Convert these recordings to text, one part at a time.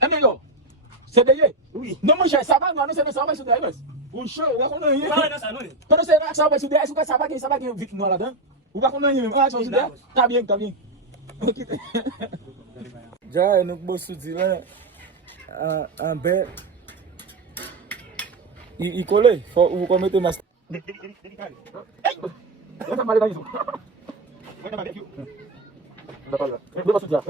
Amigo, c'est d'ailleurs. Oui. Non, mon cher, ça va, non, c'est ça va sur derrière. Ou chaud, ou qu'on a rien. Pas dans ça, non. Pero c'est ça va sur derrière, est-ce que ça va vite noir là-dedans? Ou pas qu'on a rien, ah, sur derrière. T'as bien, t'as bien. Ja, nous bossons dit là, un bête. Il colle, faut vous commettez ma. Yo tá malhando isso. Vai na barriga. Dá pra lá. Eu vou sujar.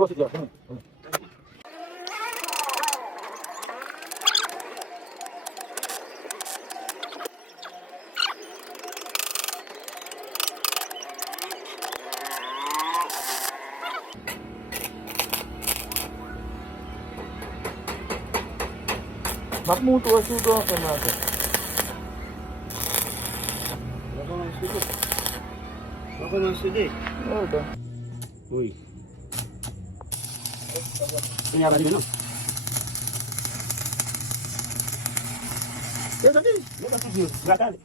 Mas muito assim do Fernando. Comment se dit? Oui. Il y a pas de non. Eu já vi. Il y a toujours. La cale.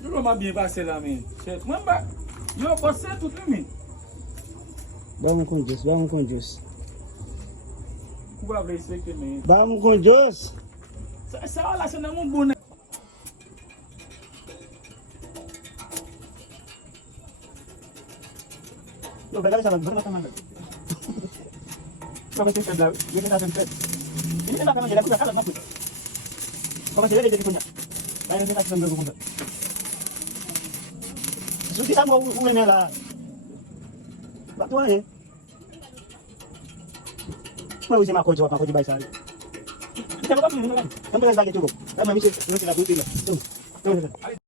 Nous m'a bien passé là, mais. Moi, yo bossé tout le monde. Vamos com Deus, vamos com Deus. Vous avez respecté, mais. Vamos com Deus. Ça, là, c'est dans mon bonnet. Yo, pegale esa banana, no me Como se dice, yo que está en pet. Y me la cama de la cuya, no puedo. Como se ve de cuña. Ahí no está haciendo algo. Si usted sabe una en la. Va tú ahí. Mau isi mako jawab mako di baisal. Kita apa pun, kamu dah lagi cukup. Kamu mesti la butila. Tuh.